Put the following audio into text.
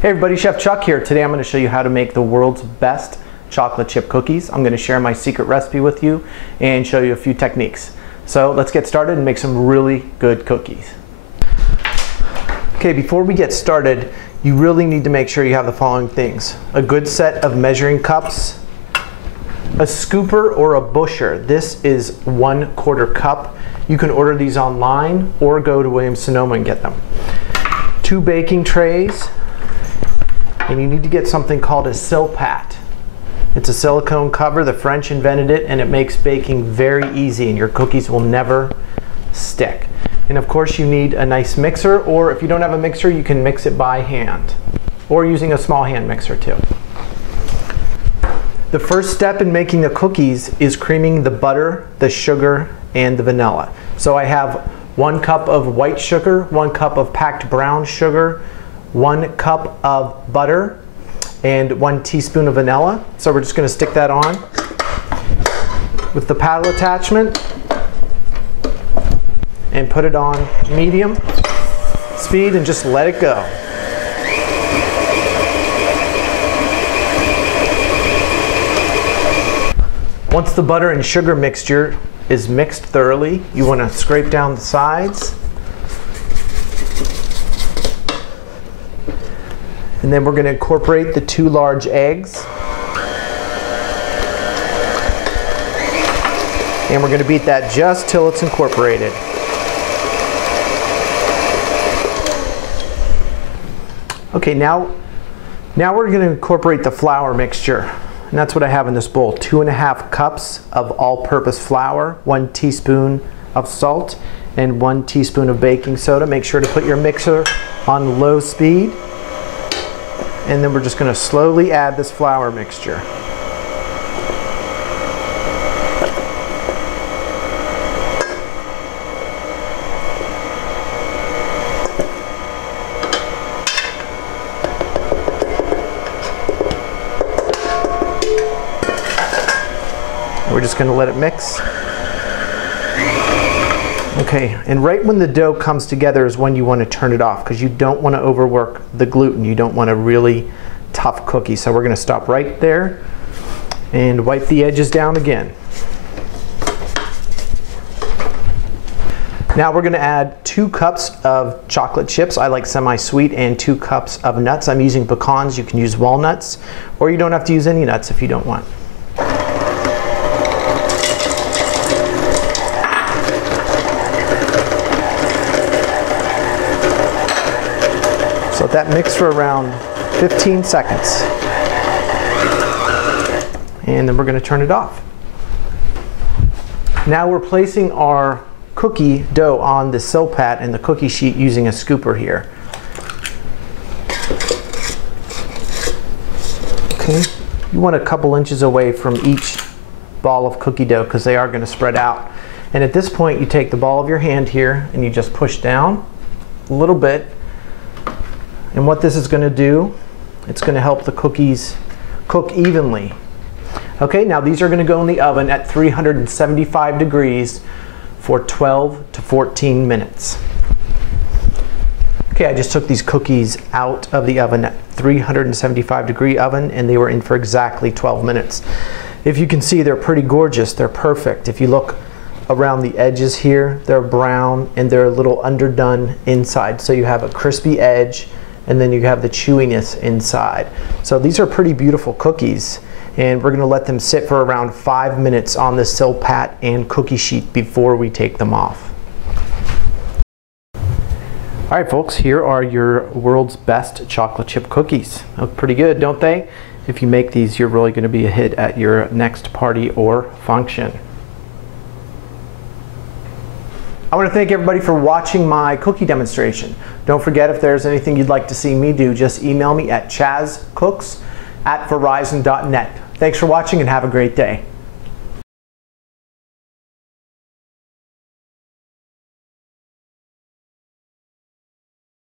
Hey everybody, Chef Chuck here. Today I'm going to show you how to make the world's best chocolate chip cookies. I'm going to share my secret recipe with you and show you a few techniques. So let's get started and make some really good cookies. Okay, before we get started, you really need to make sure you have the following things: a good set of measuring cups, a scooper or a busher. This is 1/4 cup. You can order these online or go to Williams-Sonoma and get them. 2 baking trays. And you need to get something called a Silpat. It's a silicone cover. The French invented it, and it makes baking very easy, and your cookies will never stick. And of course you need a nice mixer, or if you don't have a mixer, you can mix it by hand, or using a small hand mixer too. The first step in making the cookies is creaming the butter, the sugar, and the vanilla. So I have 1 cup of white sugar, 1 cup of packed brown sugar, 1 cup of butter, and 1 teaspoon of vanilla. So we're just going to stick that on with the paddle attachment and put it on medium speed and just let it go. Once the butter and sugar mixture is mixed thoroughly, you want to scrape down the sides. And then we're going to incorporate the 2 large eggs. And we're going to beat that just till it's incorporated. Okay, now we're going to incorporate the flour mixture. And that's what I have in this bowl: 2½ cups of all-purpose flour, 1 teaspoon of salt, and 1 teaspoon of baking soda. Make sure to put your mixer on low speed. And then we're just going to slowly add this flour mixture. We're just going to let it mix. Okay, and right when the dough comes together is when you want to turn it off, because you don't want to overwork the gluten. You don't want a really tough cookie. So we're going to stop right there and wipe the edges down again. Now we're going to add 2 cups of chocolate chips. I like semi-sweet, and 2 cups of nuts. I'm using pecans. You can use walnuts, or you don't have to use any nuts if you don't want. So let that mix for around 15 seconds. And then we're going to turn it off. Now we're placing our cookie dough on the Silpat and the cookie sheet using a scooper here. Okay, you want a couple inches away from each ball of cookie dough because they are going to spread out. And at this point you take the ball of your hand here and you just push down a little bit. And what this is going to do, it's going to help the cookies cook evenly. Okay, now these are going to go in the oven at 375 degrees for 12 to 14 minutes. Okay, I just took these cookies out of the oven at 375 degree oven, and they were in for exactly 12 minutes. If you can see, they're pretty gorgeous. They're perfect. If you look around the edges here, they're brown and they're a little underdone inside. So you have a crispy edge, and then you have the chewiness inside. So these are pretty beautiful cookies, and we're going to let them sit for around 5 minutes on the Silpat and cookie sheet before we take them off. All right folks, here are your world's best chocolate chip cookies. Look pretty good, don't they? If you make these, you're really going to be a hit at your next party or function. I want to thank everybody for watching my cookie demonstration. Don't forget, if there's anything you'd like to see me do, just email me at chazcooks@verizon.net. Thanks for watching and have a great day.